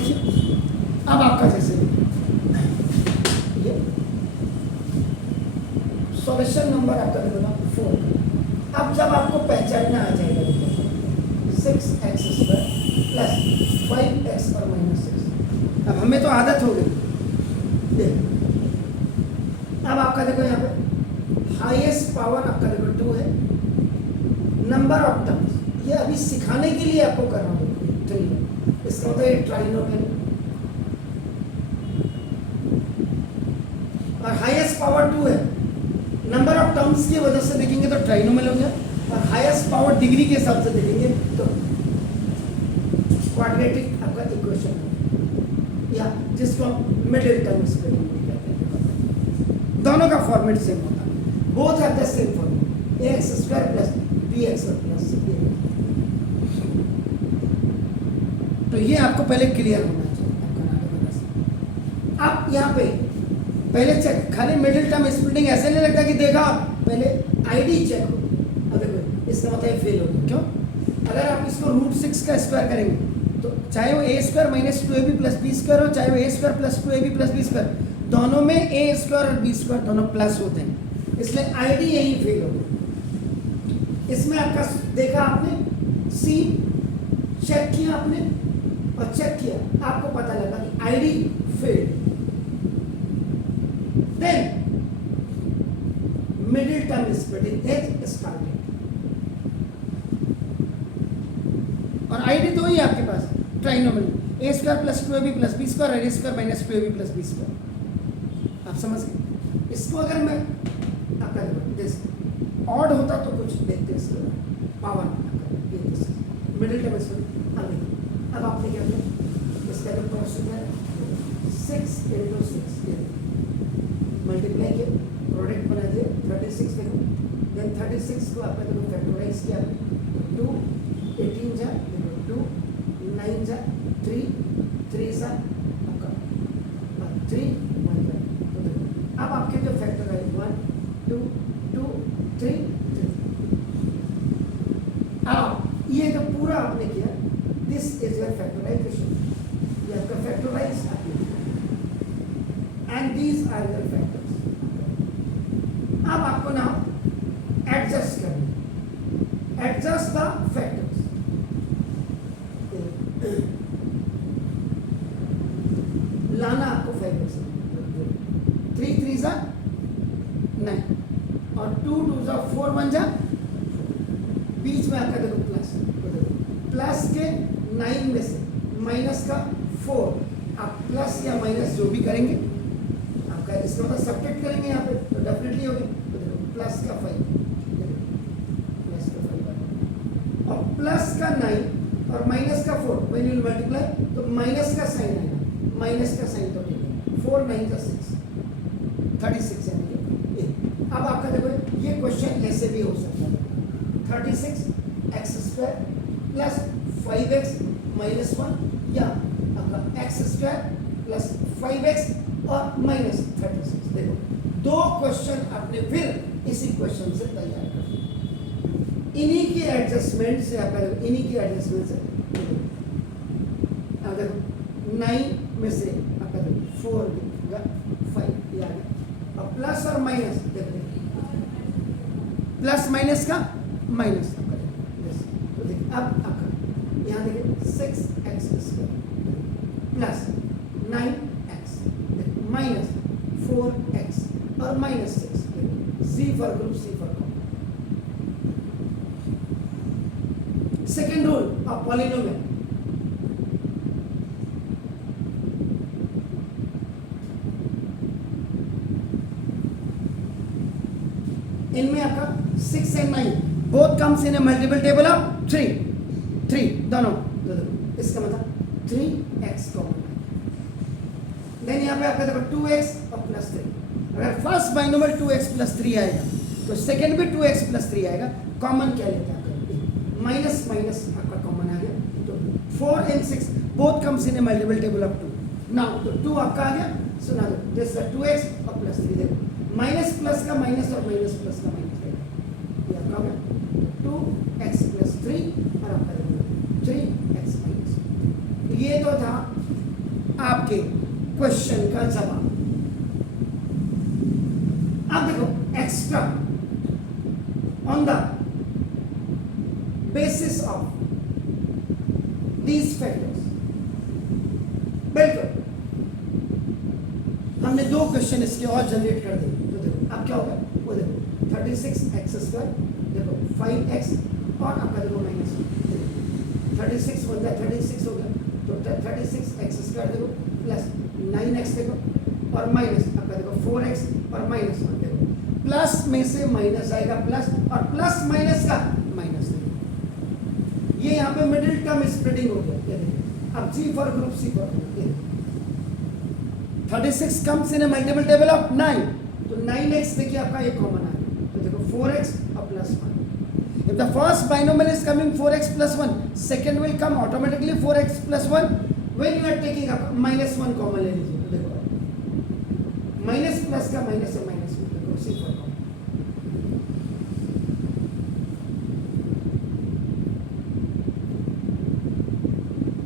देखिए अब आपका जैसे ये सॉल्यूशन नंबर आपका देखो 4। अब जब आपको पहचानना आ जाएगा 6x स्क्वायर प्लस 5x और माइनस 6। अब हमें तो आदत हो गई देखो। अब आपका देखो यहाँ पे हाईएस्ट पावर आपका देखो 2 है। नंबर ऑफ टर्म्स ये अभी सिखाने के लिए आपको करना होगा 3। इसका मतलब ये ट्राइनोमियल और हाईएस्ट पावर 2 है। नंबर ऑफ टर्म्स की वजह से देखेंगे तो ट्राइनोमियल हो गया और हाईएस्ट पावर डिग्री के हिसाब से देखेंगे तो क्वाड्रेटिक आपका इक्वेशन है या जिसको हम मिडिल टर्म स्प्लिटिंग कहते हैं। दोनों का फॉर्मेट सेम होता है, both have the same format ax square plus bx plus c। तो ये आपको पहले क्लियर होना चाहिए। आप यहाँ पे पहले चेक खाली मिडिल टर्म स्प्लिटिंग ऐसे नहीं लगता कि देखा पहले आईडी चेक हो। अब देखो इसका मतलब फेल हो गया। क्यों? अगर आप इसको √6 का स्क्वायर करेंगे तो चाहे वो a square minus 2ab plus B square हो, चाहे वो a square plus 2ab plus B square, दोनों में a स्क्वायर और b स्क्वायर दोनों प्लस होते हैं, इसलिए आईडी यही फेल हो गया। इसमें आपका देखा आपने c चेक किया आपने और चेक किया, आपको पता लगा कि ID failed. Then middle term splitting is started और आईडी तो ही है आपके पास trinomial a square plus 2ab plus B square और a square minus 2ab plus B square. आप समझ गए? इसको अगर मैं आपका देखो ऑड होता तो कुछ देखते इसको पावर मिडिल टर्म स्प्लिटिंग। अब आपने क्या किया इसका जो प्रोसेस है 6 × 6 मल्टीप्लाई किया प्रोडक्ट बना दिया 36 देखो। देन 36 को आपने देखो फैक्टराइज किया 2 18 जा देखो 2 9 जा 3 3 जा आपका 3 1 जा। तो देखो अब आपके जो फैक्टराइज 1 2 2 3 3। अब ये जो पूरा आपने किया दिस इज योर फैक्टराइजेशन। ये आपका फैक्टराइज आपने and these are your factors। अब आपको ना एडजस्ट करना, एडजस्ट द फैक्टर्स। लाना आपको 5x 3 3 जा 9 और 2 2 जा 4 1 जा। बीच में आपका देखो प्लस, प्लस के 9 में से माइनस का 4 आप प्लस या माइनस जो भी करेंगे इसका मतलब सब्ट्रैक्ट करेंगे यहाँ पे तो डेफिनेटली होगी। तो देखो प्लस का 5 प्लस का 5 और प्लस का 9 और माइनस का 4 व्हेन यू मल्टीप्लाई तो माइनस का साइन आएगा, माइनस का साइन तो ठीक है 4 9 का 6 36 यानी अब आपका देखो ये क्वेश्चन ऐसे भी हो सकता है 36x square plus 5x minus 1 या आपका x स्क्वायर प्लस 5x और माइनस 36। देखो दो क्वेश्चन आपने फिर इसी क्वेश्चन से तैयार कर इन्हीं की एडजस्टमेंट से आपका इन्हीं की एडजस्टमेंट से अगर 9 में से आपका 4 दिखेगा 5 ये आ गया और प्लस और माइनस देखो प्लस माइनस का माइनस तो देखिए अब आपका यहाँ देखिए 6x square plus 9x minus 4x और minus 6 C for group C for common. Second rule of polynomial इनमें आपका 6 and 9 both comes in A multiple table of 3 दोनों इसका मतलब 3x कॉमन। देन यहाँ पे आपका देखो 2x और प्लस 3। अगर फर्स्ट बाइनोमियल 2x प्लस 3 आएगा तो सेकंड भी 2x प्लस 3 आएगा। कॉमन क्या लेते हैं माइनस माइनस आपका कॉमन आ गया तो 4 and 6 both comes in A multiple table of 2। Now तो 2 आपका आ गया सुना दो दिस 2x और प्लस 3 देखो माइनस प्लस का माइनस और माइनस प्लस का माइनस ये आपका हो गया 2x प्लस 3 और आपका 3x माइनस। ये तो था आपके क्वेश्चन का जवाब। अब देखो extra on the basis of these factors, बिल्कुल हमने 2 क्वेश्चन इसके और जनरेट कर दिए। तो देखो अब क्या होगा, वो देखो 36x², देखो 5x और आपका देखो माइनस 36 हो गया, 36 हो गया तो 36x² देखो प्लस 9x देखो और माइनस आपका देखो 4x और माइनस 1 देखो, प्लस में से माइनस आएगा प्लस और प्लस माइनस का माइनस देखो। ये यहाँ पे मिडिल टर्म स्प्रेडिंग हो गया। ये देखो अब G for group, C for group. 36 comes in a multiple table of 9, तो 9x देखिए आपका ये कॉमन आएगा, तो देखो 4x और plus 1। If the first binomial is coming 4x plus 1, second will come automatically 4x plus 1. When you are taking up -1 common ले लीजिए, तो देखो माइनस प्लस का माइनस से माइनस में, देखो C फॉर कॉमन।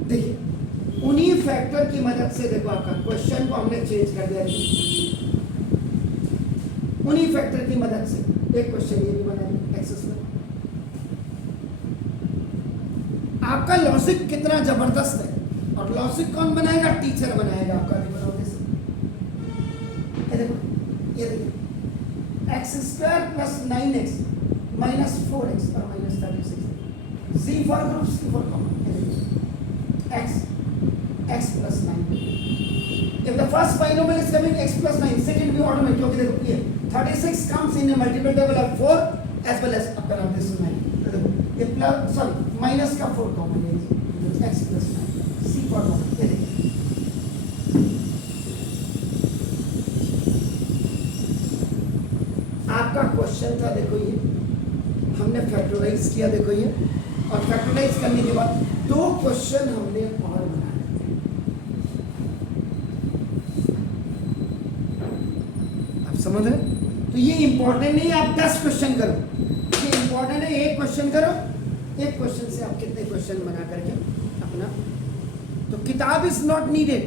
देखिए उन्हीं फैक्टर की मदद से देखो आपका क्वेश्चन को हमने चेंज कर दिया। उन्हीं फैक्टर की मदद से एक क्वेश्चन ये भी बना दिया एक्सेस में। आपका लॉजिक कितना जबरदस्त है, और लॉजिक कौन बनाएगा, टीचर बनाएगा आपका। ये देखो x² plus 9x minus 4x और minus 36, Z for group, C for common, x plus 9. If the first binomial is coming x plus 9, second भी ऑटोमेटिक, क्योंकि देखो ये 36 comes in a multiple table of 4 as well as up around this 9. देखो ये plus sorry minus का 4 common है, x plus 9, C for common. ये देखिए आपका क्वेश्चन था, देखो ये हमने फैक्टराइज किया, देखो ये, और फैक्टराइज करने के बाद 2 क्वेश्चन हमने और बनाए। समझ रहे? तो ये इंपॉर्टेंट नहीं है आप 10 क्वेश्चन करो, ये इंपॉर्टेंट है 1 क्वेश्चन करो। 1 क्वेश्चन से आप कितने क्वेश्चन बना करके अपना, तो किताब इज नॉट नीडेड।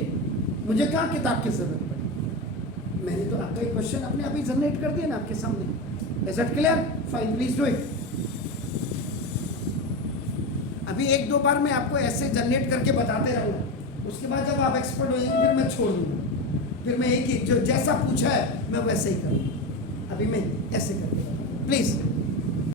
मुझे कहाँ किताब की जरूरत पड़ी, मैंने तो आपका एक क्वेश्चन अपने आप ही जनरेट कर दिया ना आपके सामने। Is it clear? Fine, please do it. अभी 1-2 बार मैं आपको ऐसे जनरेट करके बताते रहूँगा, उसके बाद जब आप एक्सपर्ट हो जाएंगे फिर मैं छोड़ दूंगा, फिर मैं एक ही जो जैसा पूछा है मैं वैसे ही करूँगा। अभी मैं ऐसे करके प्लीज